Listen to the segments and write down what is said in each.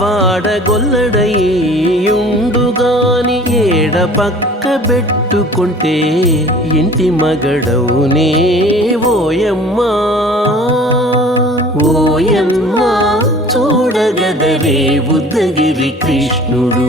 వాడగొల్లడై ఉండుగాని పెట్టుకుంటే ఇంటి వాడగొల్లడయ్యుండుగాని ఏడ పక్క పెట్టుకుంటే ఇంటి మగడవునే ఓయమ్మా ఓయమ్మా చూడగదరే బుద్ధగిరి కృష్ణుడు.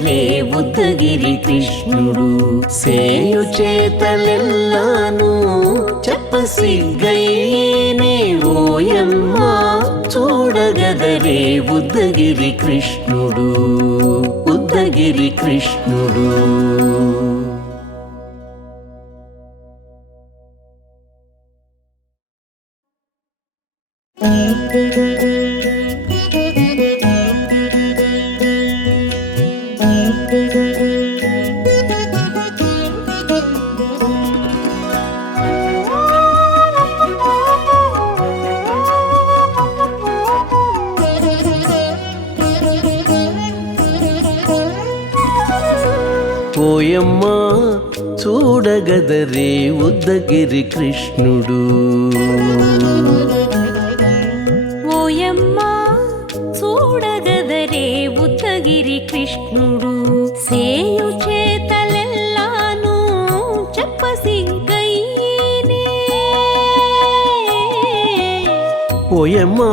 చూడగదరే ఉత్తగిరి కృష్ణుడు. సేయు చేతలెల్లాను చెప్పసిగ్గయ్యేనే ఓయమ్మా. చూడగదరే ఉద్దగిరి కృష్ణుడు ఉద్దగిరి కృష్ణుడు. ఓయమ్మా చూడగదరే ఉద్దగిరి కృష్ణుడు. ఓయమ్మా చూడగదరే ఉత్తగిరి కృష్ణుడు. సేయు చేతలెల్లాను చెప్పసిగ్గయ్యేనే ఓయమ్మా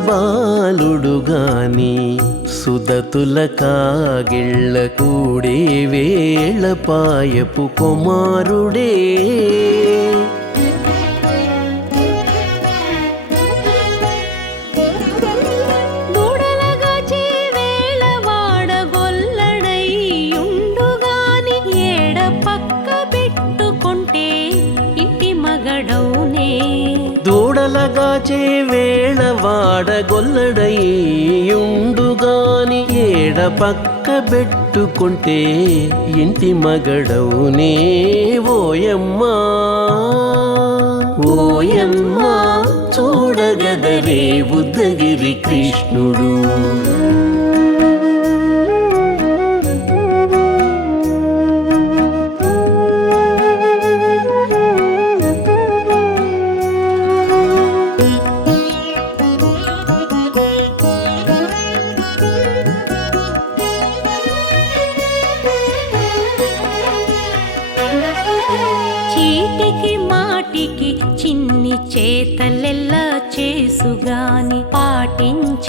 చూడబాలుడు గాని సుదతుల కాగిళ్ళ కూడే వేళ పాయపు కుమారుడే. దూడలగా వేళ వాడగొల్లడయ్యుండుగాని ఏడ పెట్టుకుంటే ఇంటి మగడవునే ఏడ పక్క పెట్టుకుంటే ఇంటి మగడవునే ఓయమ్మా ఓయమ్మా చూడగదరే బుద్ధగిరి కృష్ణుడు.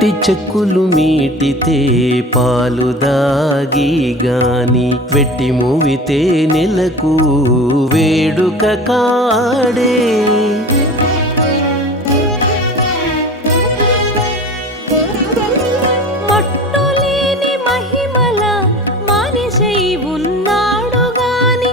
పట్టి చెక్కులు మీటితే పాలు దాగి గాని వెట్టి మూవితే నెలకు వేడుక కాడే. మట్టులేని మహిమల మానిషై ఉన్నాడు గాని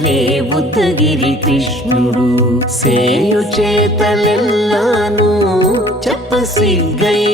చూడగదరే బుద్ధగిరి కృష్ణుడు సేయు చేతలెల్లాను చెప్పసిగ్గయ్యేనే